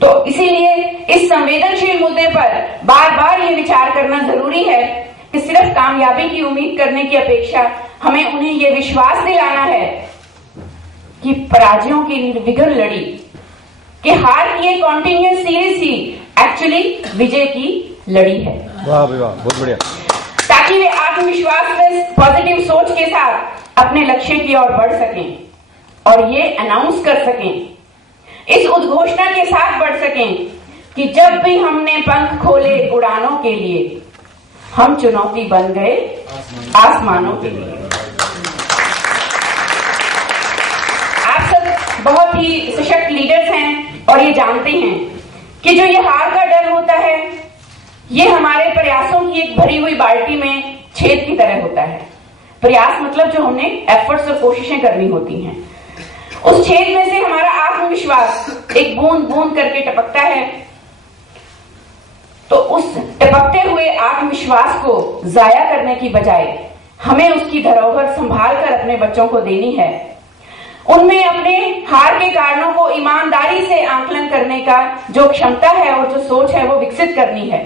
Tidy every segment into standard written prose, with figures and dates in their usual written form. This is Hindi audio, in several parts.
तो इसीलिए इस संवेदनशील मुद्दे पर बार बार ये विचार करना जरूरी है कि सिर्फ कामयाबी की उम्मीद करने की अपेक्षा हमें उन्हें ये विश्वास दिलाना है कि पराजयों की निर्विघ्न लड़ी, कि हार की एक कॉन्टिन्यूअस सीरीज ही एक्चुअली विजय की लड़ी है। वाह वाह, बहुत बढ़िया। ताकि वे आत्मविश्वास में पॉजिटिव सोच के साथ अपने लक्ष्य की ओर बढ़ सकें और ये अनाउंस कर सकें, इस उद्घोषणा के साथ बढ़ सकें कि जब भी हमने पंख खोले उड़ानों के लिए, हम चुनौती बन गए आसमानों के लिए। आप सब बहुत ही सशक्त लीडर्स हैं और ये जानते हैं कि जो ये हार का डर होता है, ये हमारे प्रयासों की एक भरी हुई बाल्टी में छेद की तरह होता है। प्रयास मतलब जो हमने एफर्ट्स और कोशिशें करनी होती हैं, उस छेद में से हमारा आत्मविश्वास एक बूंद बूंद करके टपकता है। तो उस टपकते हुए आत्मविश्वास को जाया करने की बजाय हमें उसकी धरोहर संभाल कर अपने बच्चों को देनी है। उनमें अपने हार के कारणों को ईमानदारी से आंकलन करने का जो क्षमता है और जो सोच है वो विकसित करनी है।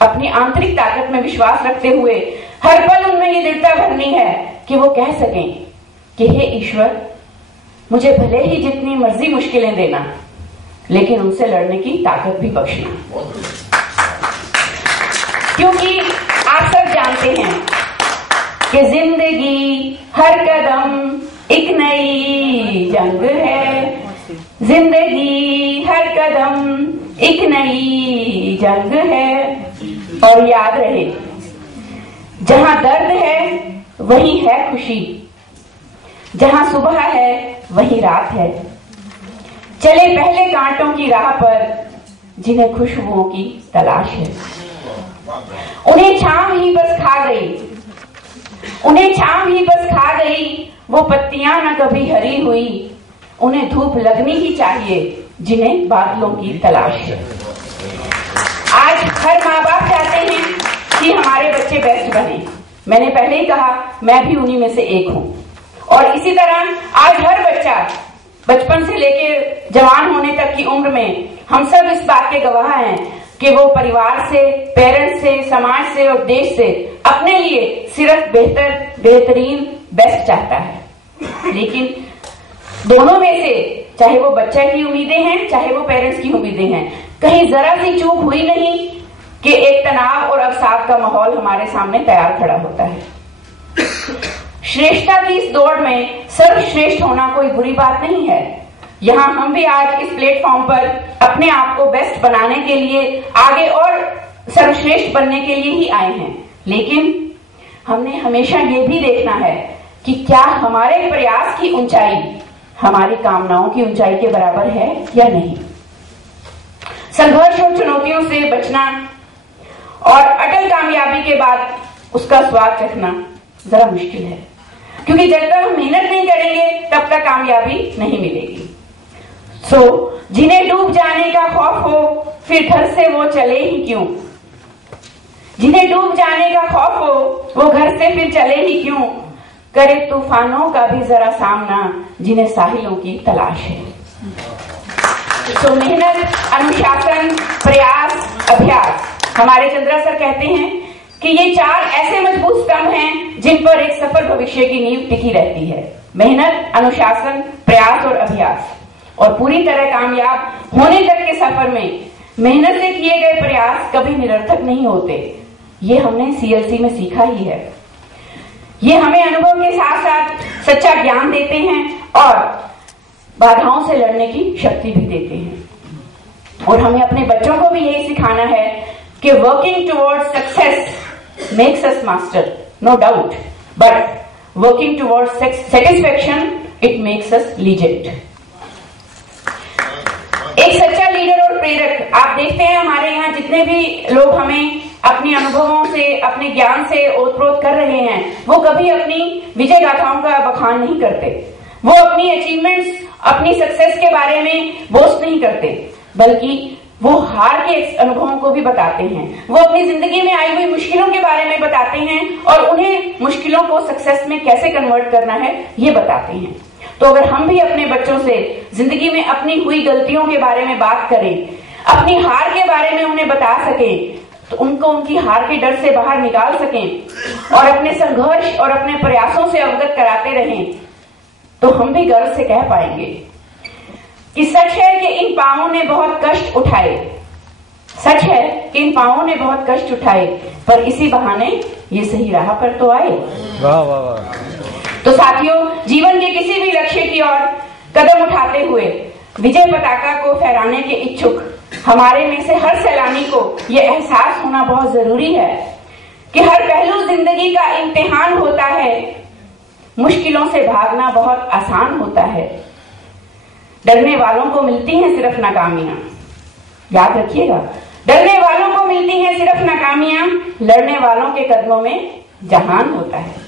अपनी आंतरिक ताकत में विश्वास रखते हुए हर पल उनमें ये दृढ़ता भरनी है कि वो कह सकें कि हे ईश्वर, मुझे भले ही जितनी मर्जी मुश्किलें देना, लेकिन उनसे लड़ने की ताकत भी बख्शना। क्योंकि आप सब जानते हैं कि जिंदगी हर कदम एक नई जंग है, जिंदगी हर कदम एक नई जंग है। और याद रहे, जहां दर्द है वहीं है खुशी, जहां सुबह है वहीं रात है। चले पहले कांटों की राह पर जिन्हें खुशबुओं की तलाश है। उन्हें छांव ही बस खा गई, उन्हें छांव ही बस खा गई, वो पत्तियां न कभी हरी हुई। उन्हें धूप लगनी ही चाहिए जिन्हें बादलों की तलाश है। आज हर माँ बाप चाहते हैं कि हमारे बच्चे बेस्ट बने। मैंने पहले ही कहा, मैं भी उन्हीं में से एक हूं। और इसी तरह आज हर बच्चा बचपन से लेकर जवान होने तक की उम्र में हम सब इस बात के गवाह हैं कि वो परिवार से, पेरेंट्स से, समाज से और देश से अपने लिए सिर्फ बेहतरीन बेस्ट चाहता है। लेकिन दोनों में से, चाहे वो बच्चे की उम्मीदें हैं, चाहे वो पेरेंट्स की उम्मीदें हैं, कहीं जरा सी चूक हुई नहीं कि एक तनाव और अवसाद का माहौल हमारे सामने तैयार खड़ा होता है। श्रेष्ठता की इस दौड़ में सर्वश्रेष्ठ होना कोई बुरी बात नहीं है। यहाँ हम भी आज इस प्लेटफॉर्म पर अपने आप को बेस्ट बनाने के लिए, आगे और सर्वश्रेष्ठ बनने के लिए ही आए हैं। लेकिन हमने हमेशा ये भी देखना है कि क्या हमारे प्रयास की ऊंचाई हमारी कामनाओं की ऊंचाई के बराबर है या नहीं। संघर्ष और चुनौतियों से बचना और अटल कामयाबी के बाद उसका स्वाद चखना जरा मुश्किल है, क्योंकि जब तक हम मेहनत नहीं करेंगे तब तक कामयाबी नहीं मिलेगी। जिन्हें डूब जाने का खौफ हो, फिर घर से वो चले ही क्यों। जिन्हें डूब जाने का खौफ हो, वो घर से फिर चले ही क्यों। करे तूफानों का भी जरा सामना, जिन्हें साहिलों की तलाश है। तो मेहनत, अनुशासन, प्रयास, अभ्यास, हमारे चंद्रा सर कहते हैं कि ये 4 ऐसे मजबूत स्तंभ हैं जिन पर एक सफल भविष्य की नींव टिकी रहती है। मेहनत, अनुशासन, प्रयास और अभ्यास। और पूरी तरह कामयाब होने तक के सफर में मेहनत से किए गए प्रयास कभी निरर्थक नहीं होते। ये हमने CLC में सीखा ही है। ये हमें अनुभव के साथ साथ सच्चा ज्ञान देते हैं और बाधाओं से लड़ने की शक्ति भी देते हैं। और हमें अपने बच्चों को भी यही सिखाना है कि working towards success makes us master, no doubt, but working towards satisfaction it makes us legend. एक सच्चा लीडर और प्रेरक, आप देखते हैं हमारे यहाँ जितने भी लोग हमें अपने अनुभवों से, अपने ज्ञान से ओतप्रोत कर रहे हैं, वो कभी अपनी विजय गाथाओं का बखान नहीं करते। वो अपनी अचीवमेंट्स, अपनी सक्सेस के बारे में बोस्ट नहीं करते, बल्कि वो हार के अनुभवों को भी बताते हैं। वो अपनी जिंदगी में आई हुई मुश्किलों के बारे में बताते हैं और उन्हें मुश्किलों को सक्सेस में कैसे कन्वर्ट करना है ये बताते हैं। तो अगर हम भी अपने बच्चों से जिंदगी में अपनी हुई गलतियों के बारे में बात करें, अपनी हार के बारे में उन्हें बता सकें, तो उनको उनकी हार के डर से बाहर निकाल सकें और अपने संघर्ष और अपने प्रयासों से अवगत कराते रहें, तो हम भी गर्व से कह पाएंगे कि सच है कि इन पांवों ने बहुत कष्ट उठाए, सच है कि इन पांवों ने बहुत कष्ट उठाए, पर इसी बहाने ये सही राह पर तो आए। वाह वाह वाह। तो साथियों, जीवन के किसी भी लक्ष्य की ओर कदम उठाते हुए विजय पताका को फहराने के इच्छुक हमारे में से हर सैलानी को यह एहसास होना बहुत जरूरी है कि हर पहलू जिंदगी का इम्तिहान होता है, मुश्किलों से भागना बहुत आसान होता है। डरने वालों को मिलती हैं सिर्फ नाकामियां, याद रखिएगा, डरने वालों को मिलती हैं सिर्फ नाकामियां, लड़ने वालों के कदमों में जहान होता है।